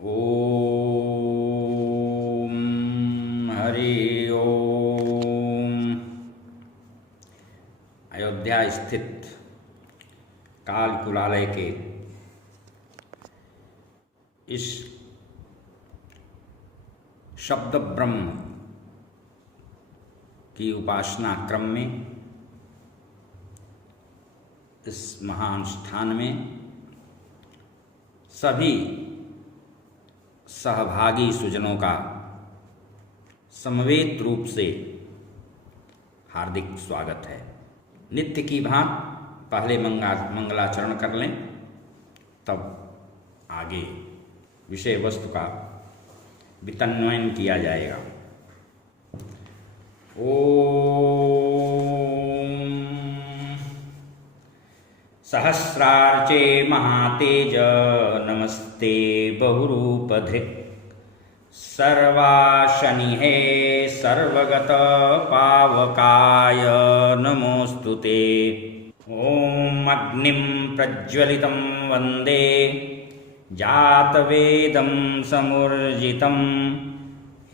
ओम हरि ओम। अयोध्या स्थित काल कुलालय के इस शब्द ब्रह्म की उपासना क्रम में, इस महानुष्ठान में सभी सहभागी सुजनों का समवेत रूप से हार्दिक स्वागत है। नित्य की भांति पहले मंगलाचरण कर लें, तब आगे विषय वस्तु का वितन्वयन किया जाएगा। ओम सहस्रार्चे महातेज नमस्ते बहुरूपधृक् सर्वाशनिहे सर्वगत पावकाय नमोस्तुते। ओम अग्निं प्रज्वलितं वन्दे जातवेदं समूर्जितं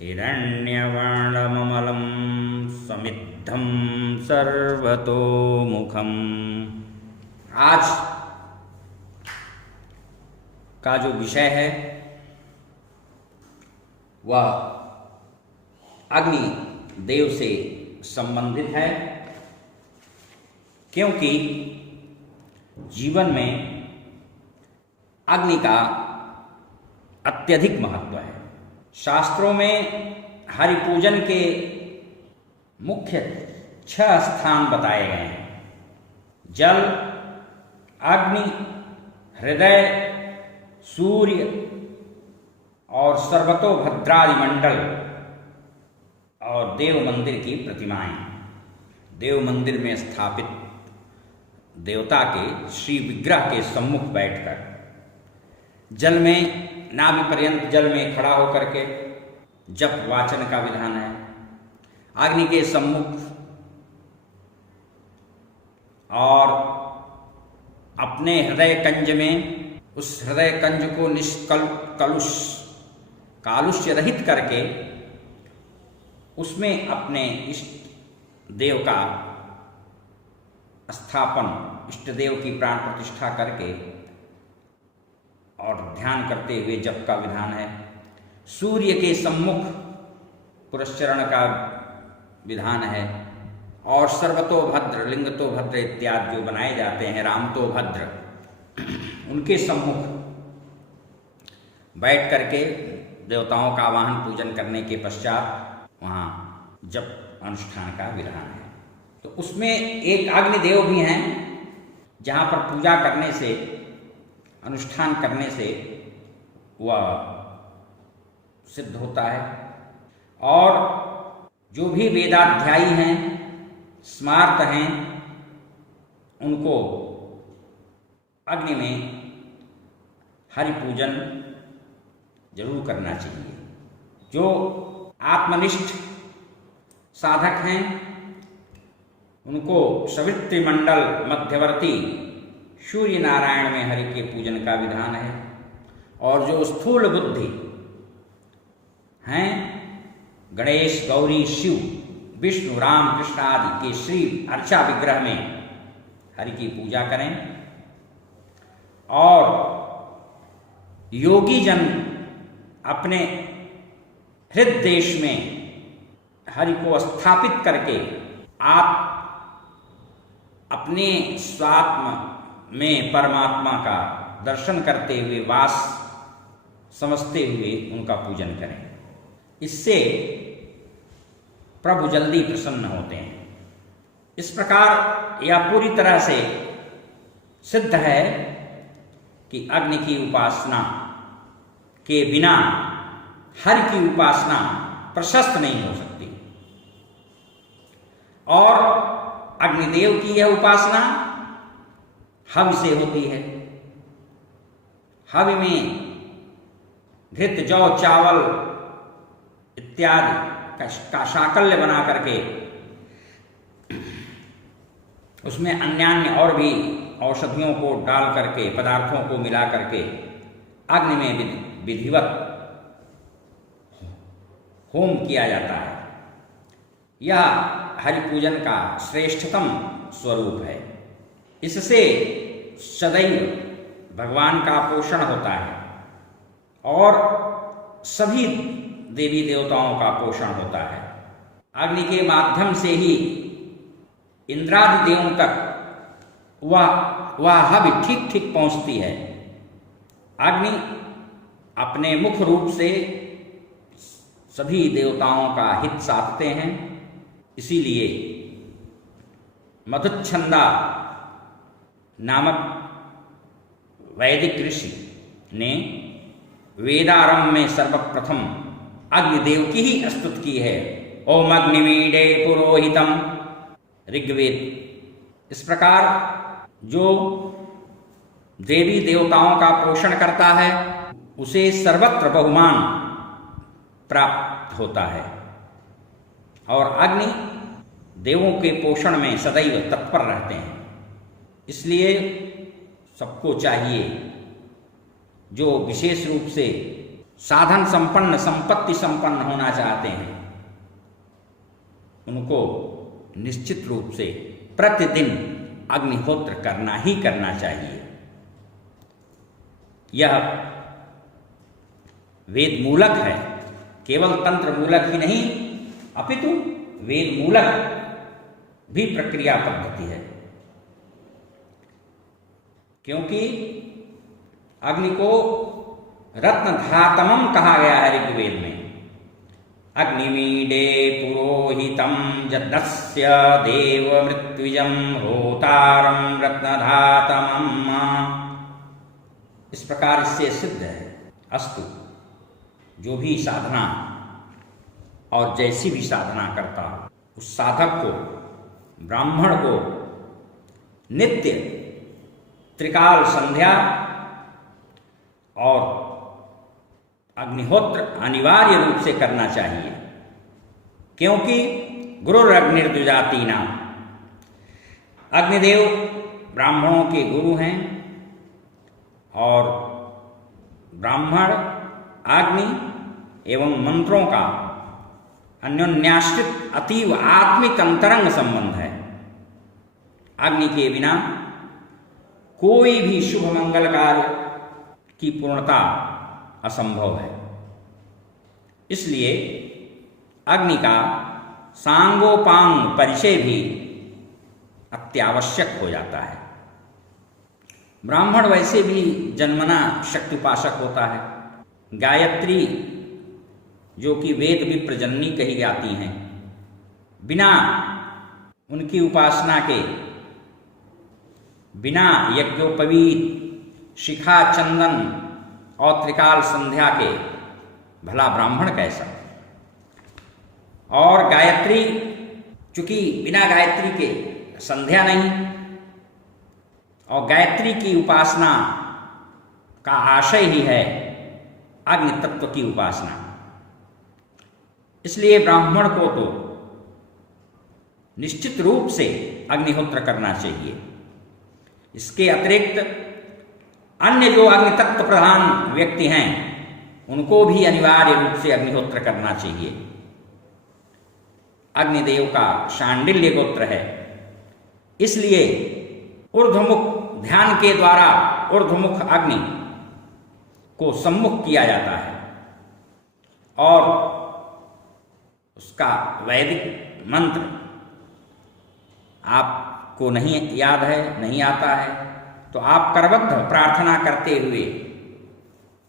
हिरण्यवर्णममलं समिद्धं सर्वतोमुखम्। आज का जो विषय है वह अग्नि देव से संबंधित है, क्योंकि जीवन में अग्नि का अत्यधिक महत्व है। शास्त्रों में हरि पूजन के मुख्य 6 स्थान बताए गए हैं: जल, अग्नि, हृदय, सूर्य और सर्वतोभद्रादि मंडल और देव मंदिर की प्रतिमाएं। देव मंदिर में स्थापित देवता के श्री विग्रह के सम्मुख बैठकर, जल में नाभि पर्यंत जल में खड़ा होकर के जप वाचन का विधान है। अग्नि के सम्मुख और अपने हृदय कंज में, उस हृदय कंज को कालुष्य रहित करके उसमें अपने इष्ट देव का स्थापन, इष्ट देव की प्राण प्रतिष्ठा करके और ध्यान करते हुए जप का विधान है। सूर्य के सम्मुख पुरस्चरण का विधान है और सर्वतोभद्र, लिंगतोभद्र इत्यादि जो बनाए जाते हैं, रामतोभद्र, उनके सम्मुख बैठ करके देवताओं का आवाहन पूजन करने के पश्चात वहाँ जप अनुष्ठान का विधान है। तो उसमें एक अग्निदेव भी हैं, जहाँ पर पूजा करने से, अनुष्ठान करने से वह सिद्ध होता है। और जो भी वेदाध्यायी हैं, स्मार्त हैं, उनको अग्नि में हरि पूजन जरूर करना चाहिए। जो आत्मनिष्ठ साधक हैं उनको सवित्री मंडल मध्यवर्ती सूर्य नारायण में हरि के पूजन का विधान है। और जो स्थूल बुद्धि हैं, गणेश, गौरी, शिव, विष्णु, राम, कृष्ण आदि के श्री अर्चा विग्रह में हरि की पूजा करें। और योगी जन अपने हृदय देश में हरि को स्थापित करके आप अपने स्वात्म में परमात्मा का दर्शन करते हुए, वास समझते हुए उनका पूजन करें। इससे प्रभु जल्दी प्रसन्न होते हैं। इस प्रकार यह पूरी तरह से सिद्ध है कि अग्नि की उपासना के बिना हरि की उपासना प्रशस्त नहीं हो सकती। और अग्निदेव की यह उपासना हवि से होती है। हवि में घृत, जौ, चावल इत्यादि का शाकल्य बना करके उसमें अन्यान्य और भी औषधियों को डाल करके, पदार्थों को मिला करके अग्नि में विधिवत होम किया जाता है। यह हरि पूजन का श्रेष्ठतम स्वरूप है। इससे सदैव भगवान का पोषण होता है और सभी देवी देवताओं का पोषण होता है। अग्नि के माध्यम से ही इंद्रादि देवों तक वह हवि ठीक ठीक पहुंचती है। अग्नि अपने मुख रूप से सभी देवताओं का हित साधते हैं। इसीलिए मधुच्छंदा नामक वैदिक ऋषि ने वेदारंभ में सर्वप्रथम अग्निदेव की ही स्तुति की है। ओम अग्निमीडे पुरोहितम, ऋग्वेद। इस प्रकार जो देवी देवताओं का पोषण करता है उसे सर्वत्र बहुमान प्राप्त होता है और अग्नि देवों के पोषण में सदैव तत्पर रहते हैं। इसलिए सबको चाहिए जो विशेष रूप से साधन संपन्न, संपत्ति संपन्न होना चाहते हैं, उनको निश्चित रूप से प्रतिदिन अग्निहोत्र करना ही करना चाहिए। यह वेद मूलक है, केवल तंत्र मूलक ही नहीं अपितु वेद मूलक भी प्रक्रिया पद्धति है। क्योंकि अग्नि को रत्नधातमम कहा गया है ऋग्वेद में। अग्निमीडे पुरोहितम जदस्य देव मृत्युजम होतारम रत्नधातमम। इस प्रकार इससे सिद्ध है। अस्तु, जो भी साधना और जैसी भी साधना करता हो उस साधक को, ब्राह्मण को नित्य त्रिकाल संध्या और अग्निहोत्र अनिवार्य रूप से करना चाहिए। क्योंकि गुरुरग्निर्द्विजाति नाम, अग्निदेव ब्राह्मणों के गुरु हैं और ब्राह्मण अग्नि एवं मंत्रों का अन्योन्याश्रित अतीव आत्मिक अंतरंग संबंध है। अग्नि के बिना कोई भी शुभ मंगल कार्य की पूर्णता असंभव है। इसलिए अग्नि का सांगोपांग परिचय भी अत्यावश्यक हो जाता है। ब्राह्मण वैसे भी जन्मना शक्तिपाशक होता है। गायत्री जो कि वेद विप्रजननी कही जाती हैं, बिना उनकी उपासना के, बिना यज्ञोपवीत, शिखा, चंदन और त्रिकाल संध्या के भला ब्राह्मण कैसा। और गायत्री, चूंकि बिना गायत्री के संध्या नहीं और गायत्री की उपासना का आशय ही है अग्नि तत्व की उपासना, इसलिए ब्राह्मण को तो निश्चित रूप से अग्निहोत्र करना चाहिए। इसके अतिरिक्त अन्य जो अग्नि तत्व प्रधान व्यक्ति हैं उनको भी अनिवार्य रूप से अग्निहोत्र करना चाहिए। अग्निदेव का शांडिल्य गोत्र है, इसलिए ऊर्ध्वमुख ध्यान के द्वारा ऊर्ध्वमुख अग्नि को सम्मुख किया जाता है और उसका वैदिक मंत्र आपको नहीं याद है, नहीं आता है, तो आप करबद्ध प्रार्थना करते हुए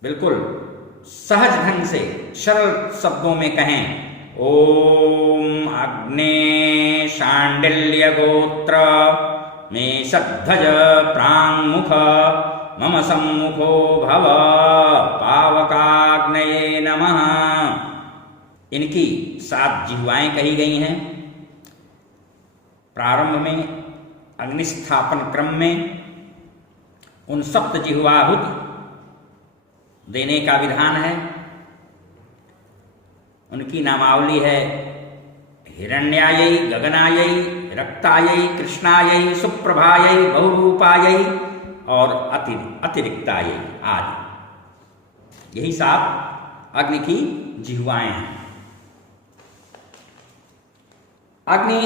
बिल्कुल सहज ढंग से सरल शब्दों में कहें, ओम अग्ने शांडिल्य गोत्र में सध्वज प्रांगमुख मम सम्मुखो भव पावकाग्नये नमः। इनकी 7 जिह्वाएं कही गई हैं। प्रारंभ में अग्निस्थापन क्रम में उन 7 जिह्वाहुति देने का विधान है। उनकी नामावली है हिरण्यायै, गगनायै, रक्तायै, कृष्णायै, सुप्रभायै, बहुरूपायै और अतिरिक्तायै आदि। यही 7 अग्नि की जिह्वाएं हैं। अग्नि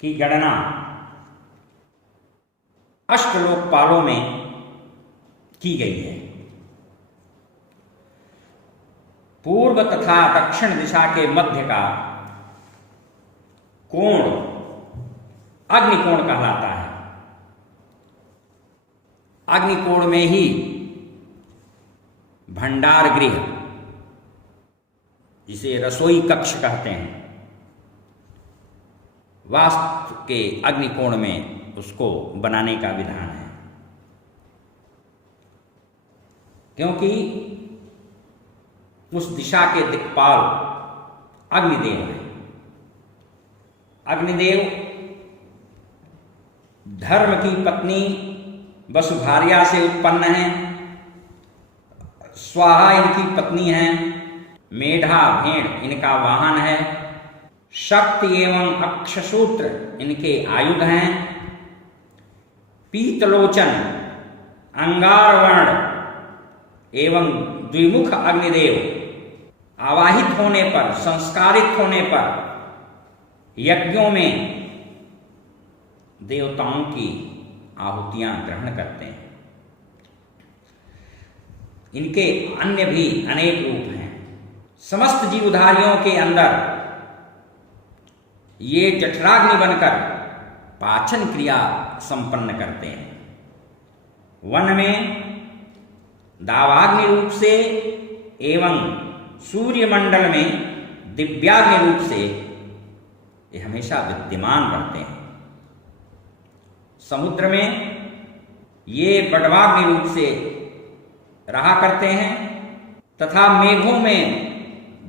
की गणना अष्टलोकपालों में की गई है। पूर्व तथा दक्षिण दिशा के मध्य का कोण अग्निकोण कहलाता है। अग्निकोण में ही भंडार गृह, जिसे रसोई कक्ष कहते हैं, वास्तु के अग्निकोण में उसको बनाने का विधान है, क्योंकि उस दिशा के दिक्पाल अग्निदेव हैं। अग्निदेव धर्म की पत्नी वसुभार्या से उत्पन्न हैं। स्वाहा इनकी पत्नी हैं। मेढा भेड़ इनका वाहन है। शक्ति एवं अक्षसूत्र इनके आयुध हैं। पीतलोचन अंगारवर्ण एवं द्विमुख अग्निदेव आवाहित होने पर, संस्कारित होने पर यज्ञों में देवताओं की आहुतियां ग्रहण करते हैं। इनके अन्य भी अनेक रूप हैं। समस्त जीवधारियों के अंदर ये जठराग्नि बनकर पाचन क्रिया संपन्न करते हैं। वन में दावाग्नि रूप से एवं सूर्यमंडल में दिव्याग्नि रूप से ये हमेशा विद्यमान रहते हैं। समुद्र में ये बडवाग्नि रूप से रहा करते हैं तथा मेघों में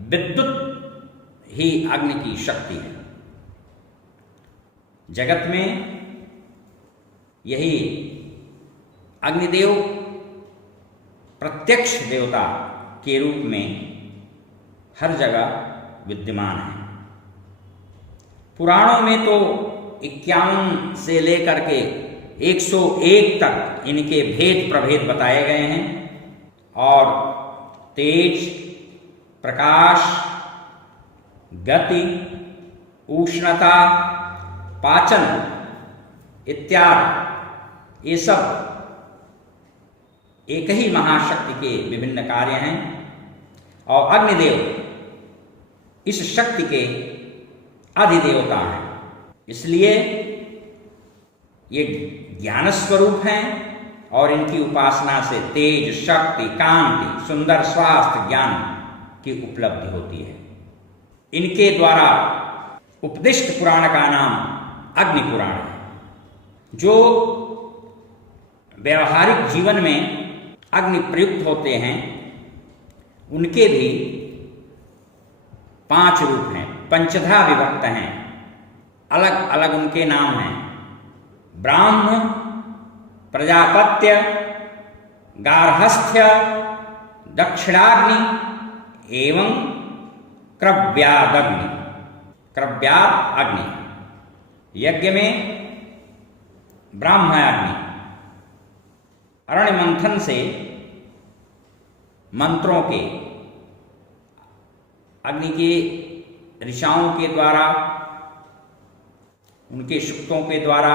विद्युत ही अग्नि की शक्ति है। जगत में यही अग्निदेव प्रत्यक्ष देवता के रूप में हर जगह विद्यमान है। पुराणों में तो 51 से लेकर के 101 तक इनके भेद प्रभेद बताए गए हैं और तेज, प्रकाश, गति, उष्णता, पाचन इत्यादि ये सब एक ही महाशक्ति के विभिन्न कार्य हैं और अग्निदेव इस शक्ति के अधिदेवता हैं। इसलिए ये ज्ञान स्वरूप हैं और इनकी उपासना से तेज, शक्ति, कांति, सुंदर स्वास्थ्य, ज्ञान की उपलब्धि होती है। इनके द्वारा उपदिष्ट पुराण का नाम अग्नि पुराण है। जो व्यवहारिक जीवन में अग्नि प्रयुक्त होते हैं उनके भी 5 रूप हैं, पंचधा विभक्त हैं, अलग अलग उनके नाम हैं। ब्राह्म, प्रजापत्य, गार्हस्थ्य, दक्षिणाग्नि एवं क्रव्यादग्नि। क्रव्याद अग्नि यज्ञ में ब्राह्मणाग्नि अरण्य मंथन से मंत्रों के, अग्नि के ऋषाओं के द्वारा, उनके सूक्तों के द्वारा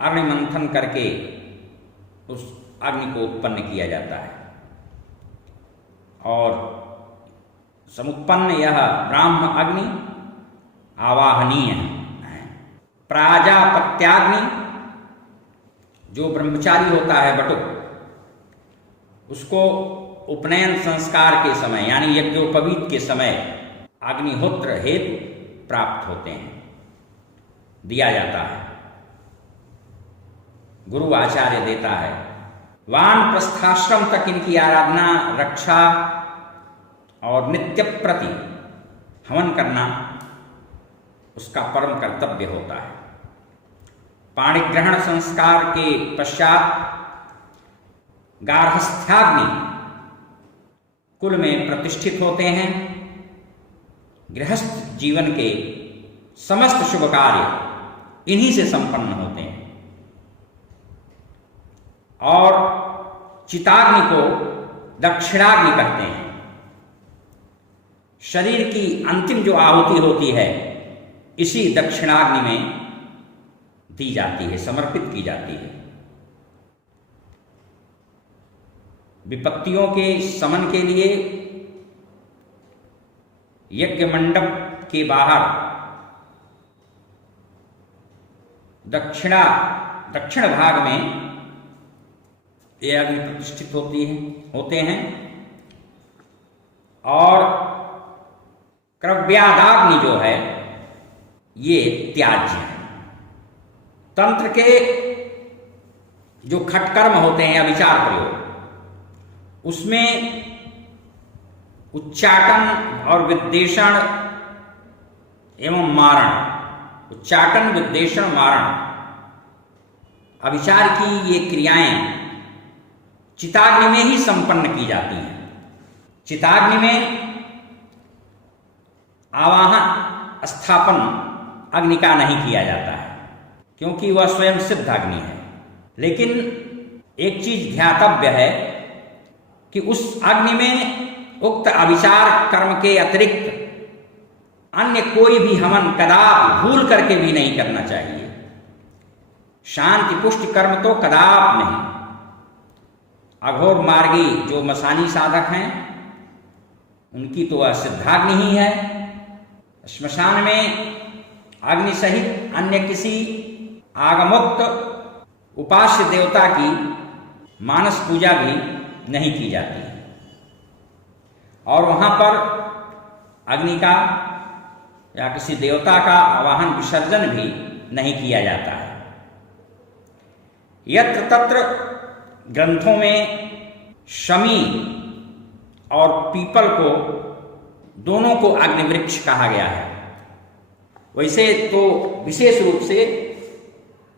अग्नि मंथन करके उस अग्नि को उत्पन्न किया जाता है और समुत्पन्न यह ब्राह्म अग्नि आवाहनीय है। प्राजापत्याग्नि जो ब्रह्मचारी होता है बटुक, उसको उपनयन संस्कार के समय यानी यज्ञोपवीत के समय अग्निहोत्र हेतु प्राप्त होते हैं, दिया जाता है, गुरु आचार्य देता है। वानप्रस्थाश्रम तक इनकी आराधना, रक्षा और नित्य प्रति हवन करना उसका परम कर्तव्य होता है। पाणिग्रहण संस्कार के पश्चात गार्हस्थ्याग्नि कुल में प्रतिष्ठित होते हैं। गृहस्थ जीवन के समस्त शुभ कार्य इन्हीं से संपन्न होते हैं और चिताग्नि को दक्षिणाग्नि कहते हैं। शरीर की अंतिम जो आहुति होती है इसी दक्षिणाग्नि में दी जाती है, समर्पित की जाती है। विपत्तियों के शमन के लिए यज्ञ मंडप के बाहर दक्षिण भाग में ये अग्नि प्रतिष्ठित होते हैं और क्रव्यादाग्नि जो है ये त्याज्य है। तंत्र के जो खटकर्म होते हैं अभिचार प्रयोग, उसमें उच्चाटन और विद्वेषण एवं मारण, उच्चाटन विद्वेषण मारण अभिचार की ये क्रियाएं चिताग्नि में ही संपन्न की जाती हैं। चिताग्नि में आवाहन स्थापन अग्नि का नहीं किया जाता है क्योंकि वह स्वयं सिद्ध अग्नि है। लेकिन एक चीज ध्यातव्य है कि उस अग्नि में उक्त अभिचार कर्म के अतिरिक्त अन्य कोई भी हवन कदाप भूल करके भी नहीं करना चाहिए। शांति पुष्टि कर्म तो कदाप नहीं। अघोर मार्गी जो मसानी साधक हैं उनकी तो वह सिद्धाग्नि ही है। श्मशान में अग्नि सहित अन्य किसी आगमोक्त उपास्य देवता की मानस पूजा भी नहीं की जाती है और वहां पर अग्नि का या किसी देवता का आवाहन विसर्जन भी नहीं किया जाता है। यत्र तत्र ग्रंथों में शमी और पीपल को दोनों को अग्निवृक्ष कहा गया है। वैसे तो विशेष रूप से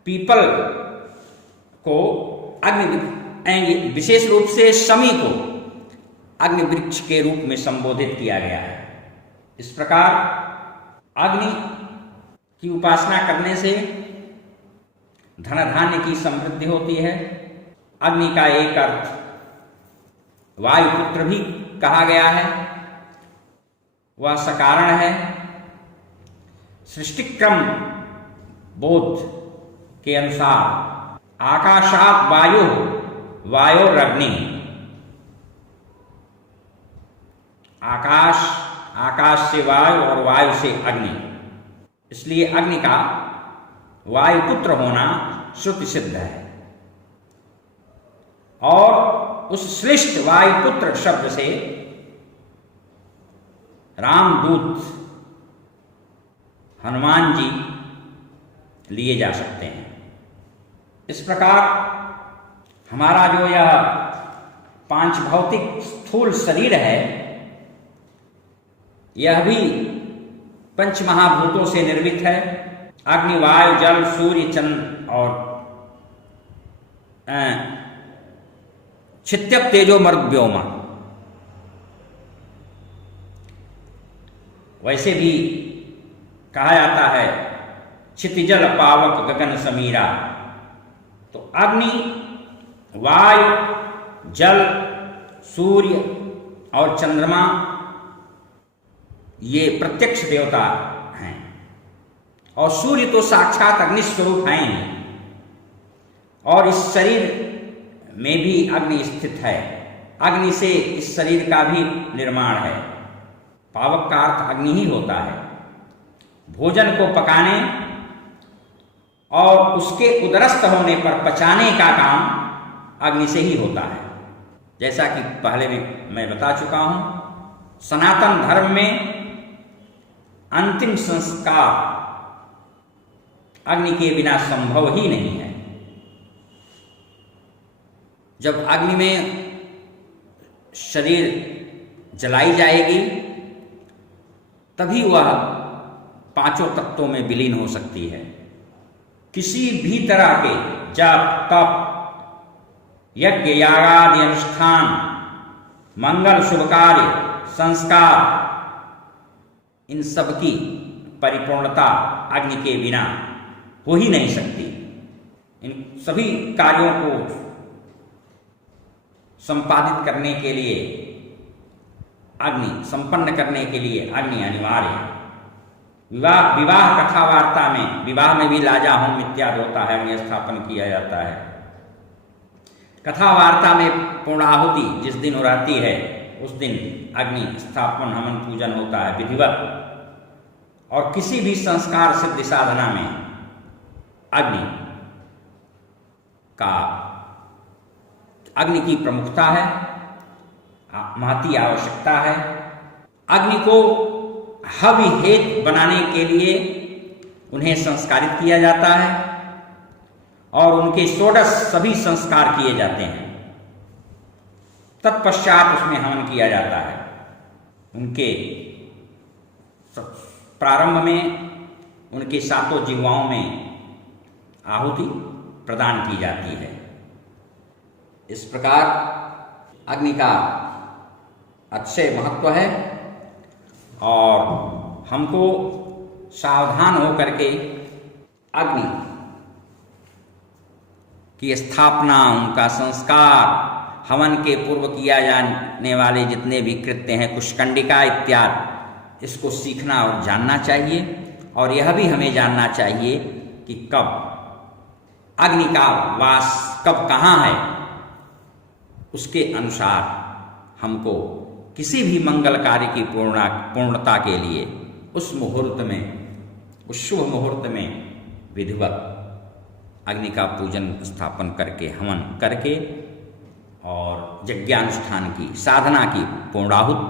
पीपल को विशेष रूप से शमी को अग्निवृक्ष के रूप में संबोधित किया गया है। इस प्रकार अग्नि की उपासना करने से धन धान्य की समृद्धि होती है। अग्नि का एक अर्थ वायुपुत्र भी कहा गया है, वह सकारण है। सृष्टिक्रम बोध के अनुसार आकाशात वायु वायोरग्नि, आकाश से वायु और वायु से अग्नि, इसलिए अग्नि का वायुपुत्र होना श्रुति सिद्ध है। और उस श्रेष्ठ वायुपुत्र शब्द से रामदूत हनुमान जी लिए जा सकते हैं। इस प्रकार हमारा जो यह पांच भौतिक स्थूल शरीर है यह भी पंच महाभूतों से निर्मित है। अग्नि, वायु, जल, सूर्य, चंद्र और क्षित्यप तेजो मर्द व्योमा। वैसे भी कहा जाता है क्षितिजल पावक गगन समीरा। तो अग्नि, वायु, जल, सूर्य और चंद्रमा ये प्रत्यक्ष देवता हैं और सूर्य तो साक्षात अग्नि स्वरूप हैं और इस शरीर में भी अग्नि स्थित है। अग्नि से इस शरीर का भी निर्माण है। पावक का अर्थ अग्नि ही होता है। भोजन को पकाने और उसके उदरस्थ होने पर पचाने का काम अग्नि से ही होता है। जैसा कि पहले भी मैं बता चुका हूं, सनातन धर्म में अंतिम संस्कार अग्नि के बिना संभव ही नहीं है। जब अग्नि में शरीर जलाई जाएगी तभी वह पांचों तत्वों में विलीन हो सकती है। किसी भी तरह के जप, तप, यज्ञ, यागादि अनुष्ठान, मंगल, शुभ कार्य, संस्कार, इन सब की परिपूर्णता अग्नि के बिना हो ही नहीं सकती। इन सभी कार्यों को संपादित करने के लिए, अग्नि संपन्न करने के लिए अग्नि अनिवार्य है। विवाह कथा वार्ता में, विवाह में भी लाजा होम इत्यादि होता है, अग्नि स्थापन किया जाता है। कथा वार्ता में पूर्णाहुति जिस दिन हो रहती है उस दिन अग्नि स्थापन हवन पूजन होता है विधिवत। और किसी भी संस्कार सिद्धि साधना में अग्नि की प्रमुखता है, महती आवश्यकता है। अग्नि को हवि हेतु बनाने के लिए उन्हें संस्कारित किया जाता है और उनके षोडश सभी संस्कार किए जाते हैं। तत्पश्चात उसमें हवन किया जाता है। उनके प्रारंभ में उनके सातों जिह्वाओं में आहुति प्रदान की जाती है। इस प्रकार अग्नि का अतिशय महत्व है और हमको सावधान होकर के अग्नि की स्थापना, उनका संस्कार, हवन के पूर्व किया जाने वाले जितने भी कृत्य हैं, कुशकंडिका इत्यादि, इसको सीखना और जानना चाहिए। और यह भी हमें जानना चाहिए कि कब अग्नि का वास कब कहाँ है, उसके अनुसार हमको किसी भी मंगल कार्य की पूर्णता के लिए उस मुहूर्त में, उस शुभ मुहूर्त में विधिवत अग्नि का पूजन स्थापन करके, हवन करके और यज्ञानुष्ठान की, साधना की पूर्णाहुत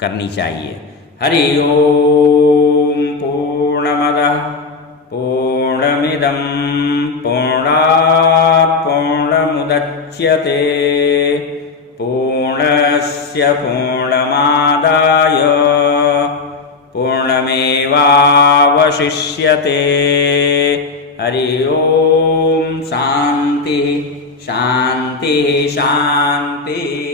करनी चाहिए। हरि ओम। पूर्णमदः पूर्णमिदं पूर्णात् पूर्णमुदच्यते पूर्णस्य पूर्णमादाय पूर्णमेवावशिष्यते। हरि ओम। शांति शांति शांति।